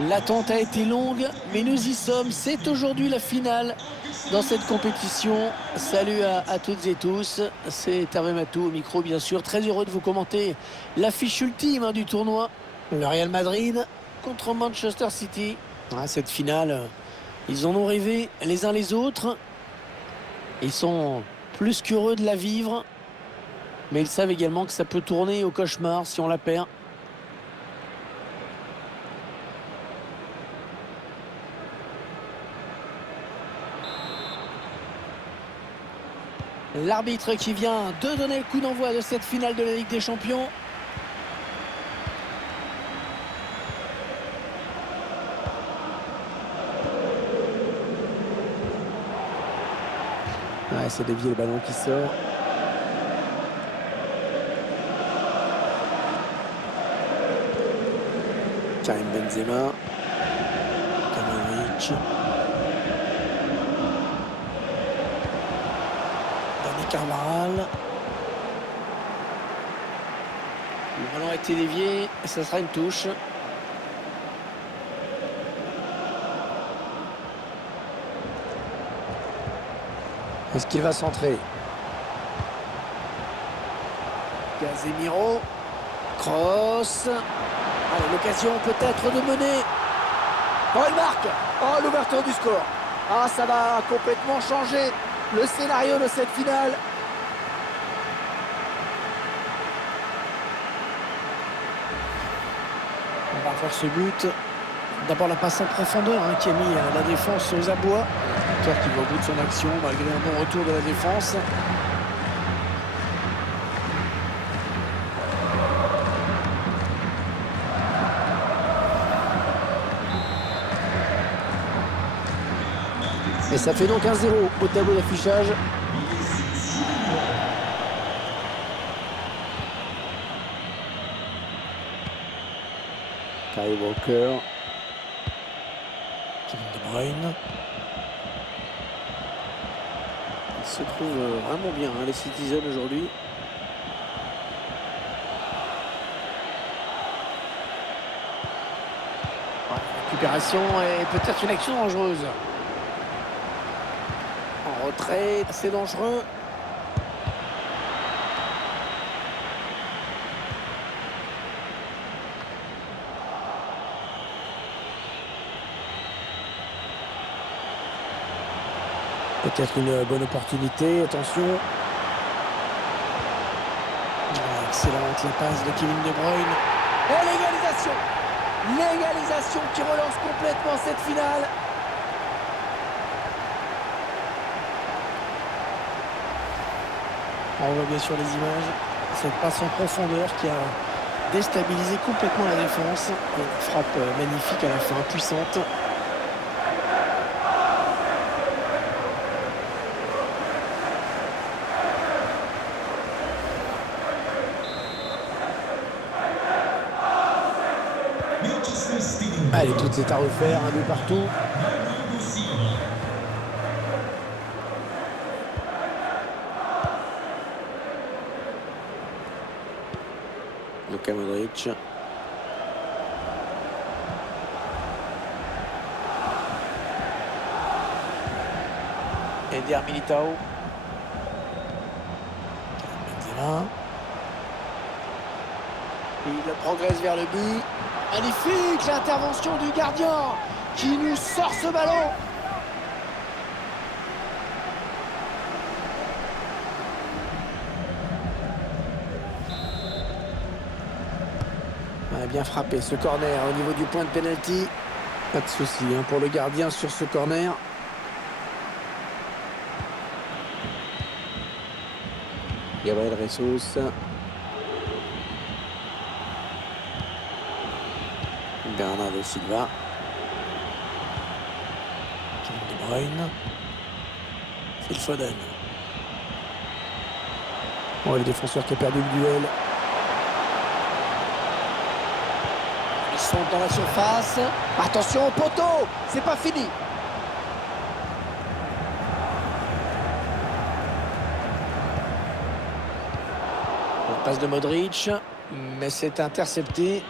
L'attente a été longue, mais nous y sommes. C'est aujourd'hui la finale dans cette compétition. Salut à toutes et tous. C'est Hervé Matou au micro, bien sûr. Très heureux de vous commenter l'affiche ultime du tournoi. Le Real Madrid contre Manchester City. Cette finale, ils en ont rêvé les uns les autres. Ils sont plus qu'heureux de la vivre. Mais ils savent également que ça peut tourner au cauchemar si on la perd. L'arbitre qui vient de donner le coup d'envoi de cette finale de la Ligue des Champions. Ouais, c'est dévié le ballon qui sort. Karim Benzema. Kamaric. Dani Carvajal. Le ballon a été dévié et ça sera une touche. Est-ce qu'il va centrer? Casemiro. Cross. Allez, l'occasion peut-être de mener. Oh, il marque. Oh, l'ouverture du score. Ah, ça va complètement changer le scénario de cette finale. On va voir ce but. D'abord la passe en profondeur qui a mis la défense aux abois. Victor qui va au bout de son action malgré un bon retour de la défense. Et ça fait donc 1-0 au tableau d'affichage. Kyle Walker. Kevin De Bruyne. Il se trouve vraiment bien, les Citizens aujourd'hui. Récupération et peut-être une action dangereuse. En retrait, c'est dangereux. Peut-être une bonne opportunité, attention. Excellente la passe de Kevin De Bruyne. Et l'égalisation! L'égalisation qui relance complètement cette finale. On voit bien sûr les images. Cette passe en profondeur qui a déstabilisé complètement la défense. Une frappe magnifique à la fin, puissante. Allez, tout est à refaire, un but partout. Luka Modric. Eder Militao. Benzema. Il progresse vers le but. Magnifique l'intervention du gardien qui nous sort ce ballon. On a bien frappé ce corner au niveau du point de pénalty. Pas de souci pour le gardien sur ce corner. Gabriel Jesus. Bernardo Silva. Kevin De Bruyne. Phil Foden. Oh, le défenseur qui a perdu le duel. Ils sont dans la surface. Attention au poteau. C'est pas fini. La passe de Modric. Mais c'est intercepté.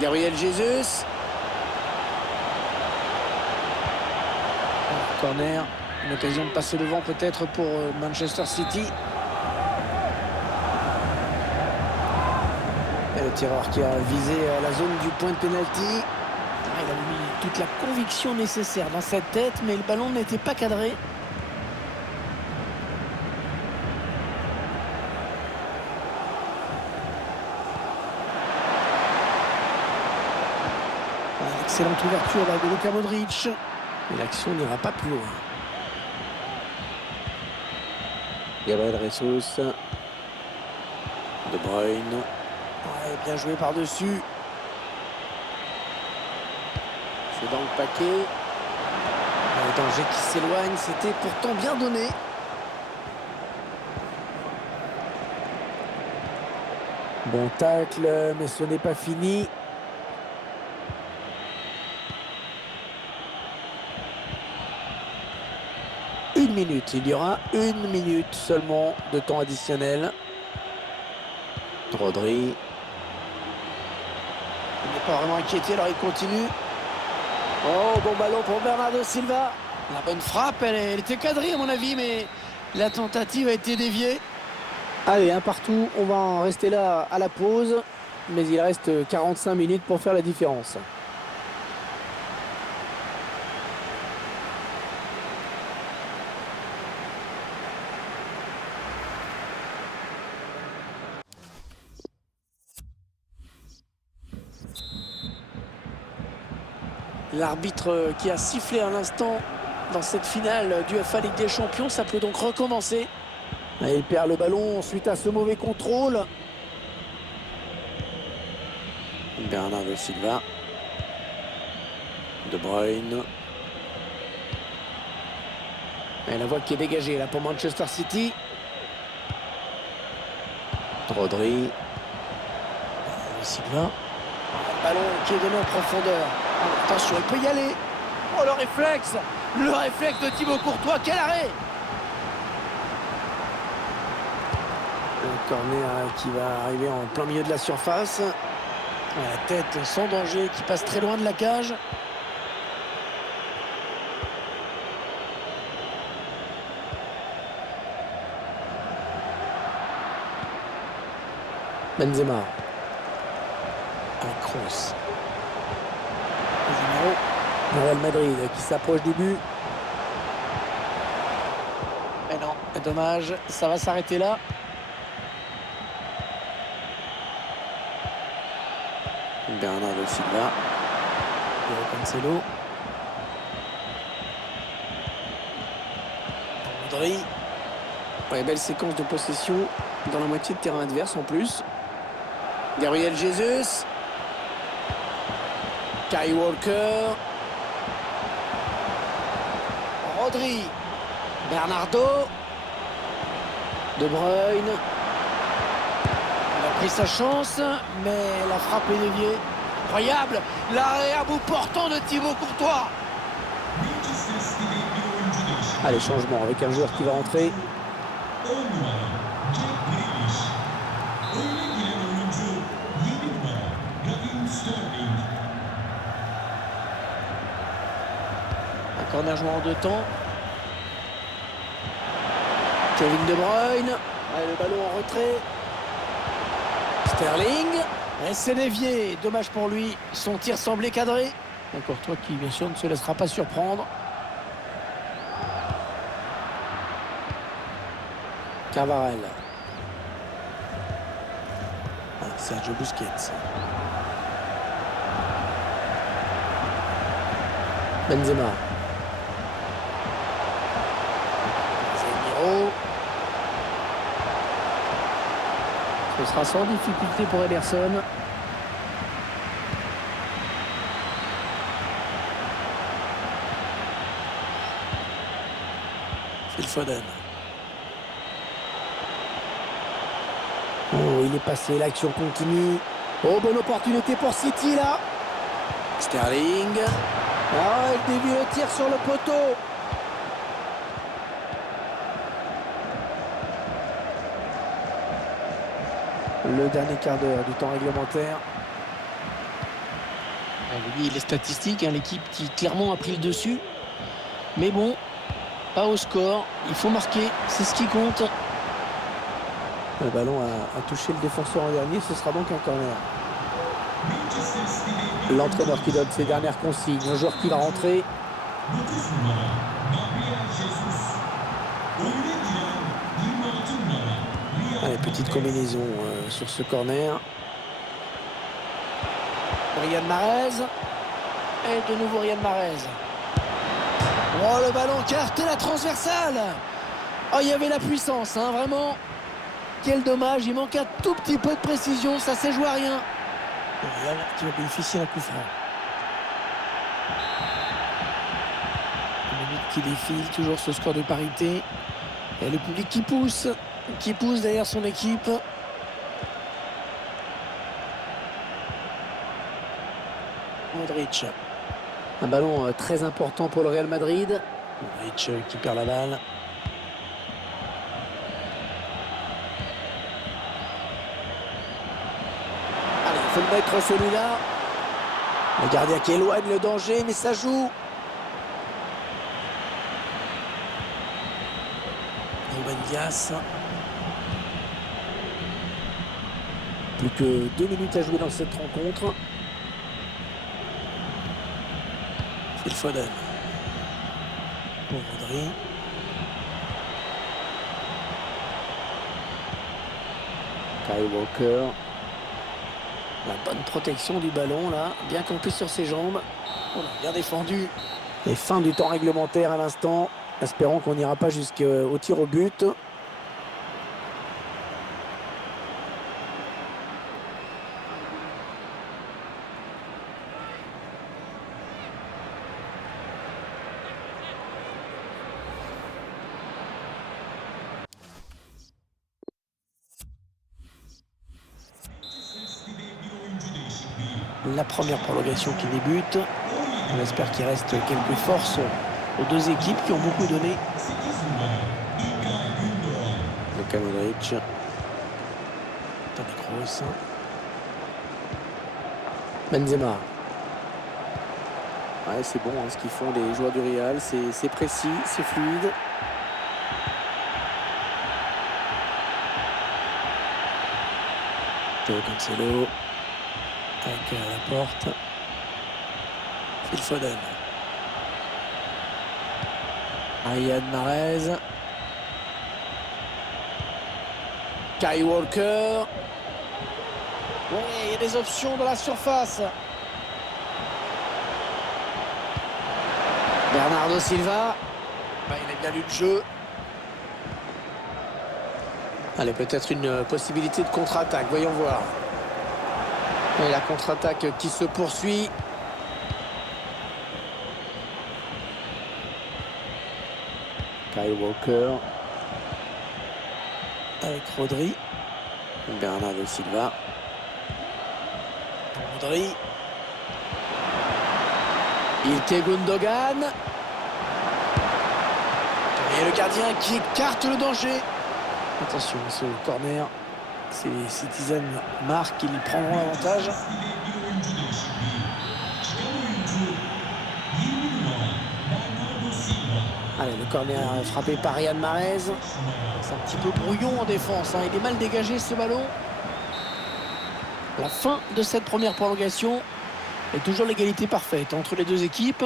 Gabriel Jesus. Corner, une occasion de passer devant peut-être pour Manchester City. Et le tireur qui a visé la zone du point de pénalty. Il a mis toute la conviction nécessaire dans sa tête, mais le ballon n'était pas cadré. Excellente ouverture là, de Luka Modric. Et l'action n'ira pas plus loin. Gabriel Jesus. De Bruyne. Ouais, bien joué par-dessus. C'est dans le paquet. Le danger qui s'éloigne, c'était pourtant bien donné. Bon tacle, mais ce n'est pas fini. Une minute, il y aura une minute seulement de temps additionnel. Rodri. Il n'est pas vraiment inquiété, alors il continue. Oh, bon ballon pour Bernardo Silva. La bonne frappe, elle était cadrée à mon avis, mais la tentative a été déviée. Allez, un partout, on va en rester là à la pause. Mais il reste 45 minutes pour faire la différence. L'arbitre qui a sifflé à l'instant dans cette finale du UEFA Ligue des Champions, ça peut donc recommencer. Et il perd le ballon suite à ce mauvais contrôle. Bernardo Silva. De Bruyne. Et la voie qui est dégagée là pour Manchester City. Rodri. Silva. Le ballon qui est donné en profondeur. Attention, il peut y aller. Oh, le réflexe de Thibaut Courtois, quel arrêt! Le corner qui va arriver en plein milieu de la surface. La tête sans danger qui passe très loin de la cage. Benzema. Avec Kroos. Real Madrid qui s'approche du but. Mais non, dommage, ça va s'arrêter là. Bernardo Silva. Cancelo. Rodri. Ouais, belle séquence de possession dans la moitié de terrain adverse en plus. Gabriel Jesus. Kyle Walker. Rodri. Bernardo. De Bruyne. Il a pris sa chance, mais la frappe est déviée. Incroyable. L'arrêt à bout portant de Thibaut Courtois. Allez, changement avec un joueur qui va rentrer. Un corner joué en deux temps. Kevin De Bruyne. Allez, le ballon en retrait. Sterling. Et c'est dévié. Dommage pour lui. Son tir semblait cadré. Courtois qui, bien sûr, ne se laissera pas surprendre. Carvajal. Sergio Busquets. Benzema. Casemiro. Ce sera sans difficulté pour Ederson. Phil Foden. Oh, il est passé, l'action continue. Oh, bonne opportunité pour City là. Sterling. Ah, il dévie le tir sur le poteau. Le dernier quart d'heure du temps réglementaire. vous voyez les statistiques, hein, l'équipe qui clairement a pris le dessus. Mais bon, pas au score. Il faut marquer, c'est ce qui compte. Le ballon a touché le défenseur en dernier, ce sera donc un corner. L'entraîneur qui donne ses dernières consignes au joueur qui va rentrer. Allez, petite combinaison sur ce corner. Riyad Mahrez. Et de nouveau Riyad Mahrez. Oh, le ballon carté, la transversale. Oh, il y avait la puissance, hein, vraiment. Quel dommage, il manque un tout petit peu de précision, ça s'est joué à rien. Real qui va bénéficier d'un coup franc. Une minute qui défile, toujours ce score de parité. Et le public qui pousse derrière son équipe. Modric. Un ballon très important pour le Real Madrid. Modric qui perd la balle. Allez, il faut le mettre celui-là. Le gardien qui éloigne le danger, mais ça joue. Ruben Dias. Plus que 2 minutes à jouer dans cette rencontre. Phil Foden. Pour Rodri. Kyle Walker. La bonne protection du ballon là, bien campé sur ses jambes. Oh, bien défendu. Et fin du temps réglementaire à l'instant. Espérons qu'on n'ira pas jusqu'au tir au but. La première prolongation qui débute. On espère qu'il reste quelques forces aux deux équipes qui ont beaucoup donné. Luka Modric. Toni Kroos. Benzema. Ouais, c'est bon hein, ce qu'ils font les joueurs du Real. C'est précis, c'est fluide. Théo Cancelo. Avec la porte. Phil Foden. Riyad Mahrez. Kyle Walker. Oui, il y a des options dans la surface. Bernardo Silva. Il a bien lu le jeu. Allez, peut-être une possibilité de contre-attaque. Voyons voir. Et la contre-attaque qui se poursuit. Kyle Walker. Avec Rodri. Bernardo Silva. Rodri. Ilkay Gundogan. Et le gardien qui écarte le danger. Attention, ce corner. C'est les Citizens marquent, ils prendront l'avantage. Allez, le corner frappé par Riyad Mahrez. C'est un petit peu brouillon en défense, hein. Il est mal dégagé ce ballon. La fin de cette première prolongation est toujours l'égalité parfaite entre les deux équipes.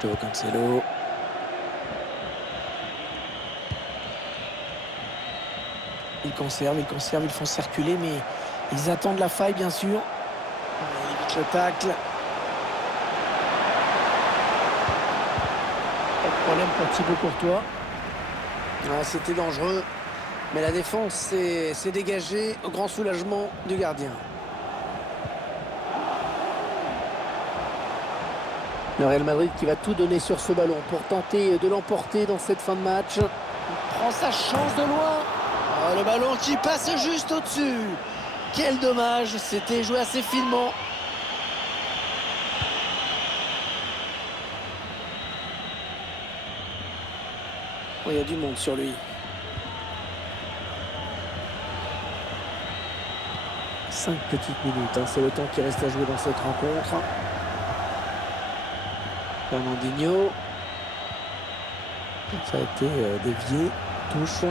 Théo Cancelo. Ils conservent, ils font circuler, mais ils attendent la faille, bien sûr. Ils évitent le tacle. Pas de problème pour Thibaut Courtois. C'était dangereux, mais la défense s'est dégagée au grand soulagement du gardien. Le Real Madrid qui va tout donner sur ce ballon pour tenter de l'emporter dans cette fin de match. Il prend sa chance de loin. Oh, le ballon qui passe juste au-dessus. Quel dommage, c'était joué assez finement. Oh, il y a du monde sur lui. 5 petites minutes, hein, c'est le temps qui reste à jouer dans cette rencontre. Fernandinho. Ça a été dévié. Touche.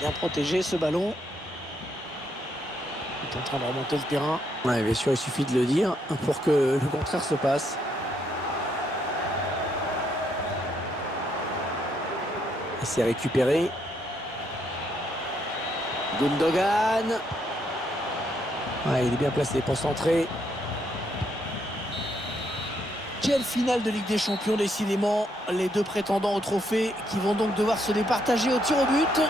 Bien protégé ce ballon. Il est en train de remonter le terrain. Ouais, bien sûr, il suffit de le dire pour que le contraire se passe. Et c'est récupéré. Gundogan. Ouais, il est bien placé pour centrer. Quelle finale de Ligue des Champions, décidément. Les deux prétendants au trophée qui vont donc devoir se départager au tir au but.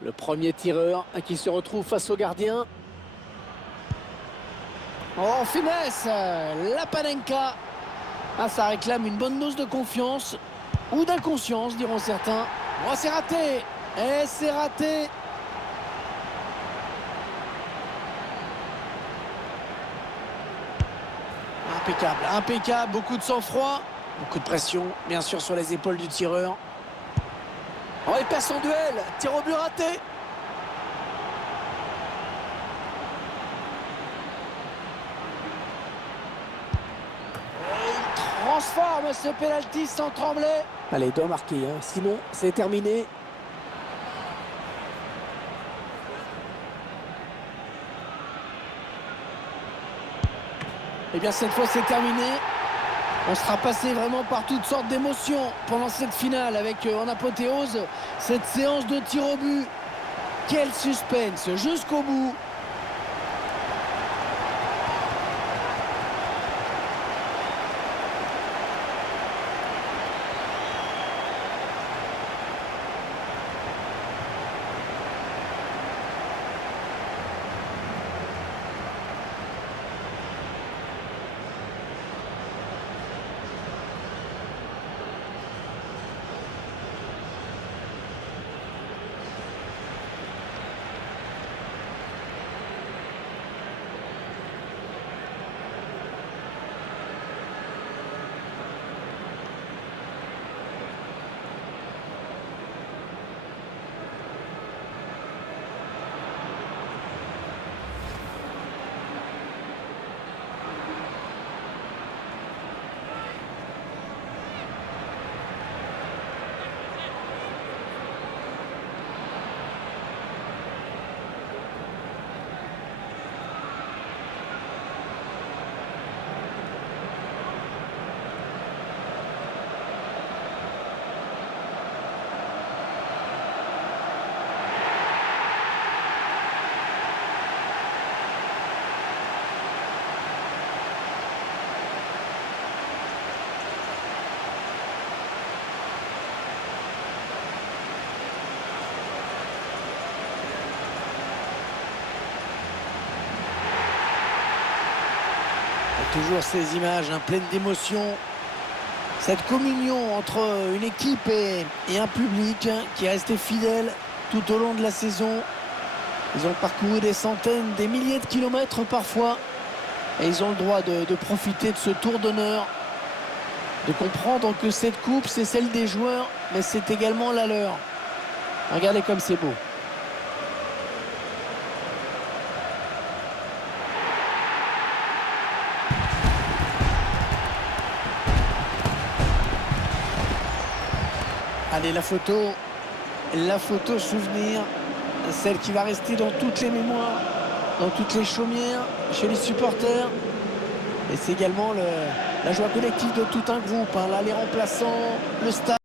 Le premier tireur qui se retrouve face au gardien. Oh, finesse, la Panenka. Ah, ça réclame une bonne dose de confiance ou d'inconscience, diront certains. Oh, c'est raté. Et c'est raté. Impeccable, impeccable. Beaucoup de sang-froid, beaucoup de pression, bien sûr, sur les épaules du tireur. Oh, il perd son duel. Tir au but raté. Transforme ce penalty sans trembler. Allez, doit marquer, hein. Sinon c'est terminé. Et bien cette fois c'est terminé. On sera passé vraiment par toutes sortes d'émotions pendant cette finale avec en apothéose cette séance de tir au but. Quel suspense jusqu'au bout. Toujours ces images pleines d'émotion. Cette communion entre une équipe et un public qui est resté fidèle tout au long de la saison. Ils ont parcouru des centaines, des milliers de kilomètres parfois. Et ils ont le droit de profiter de ce tour d'honneur. De comprendre que cette coupe, c'est celle des joueurs, mais c'est également la leur. Regardez comme c'est beau. Allez, la photo souvenir, celle qui va rester dans toutes les mémoires, dans toutes les chaumières, chez les supporters. Et c'est également la joie collective de tout un groupe, hein. Là, les remplaçants, le stade.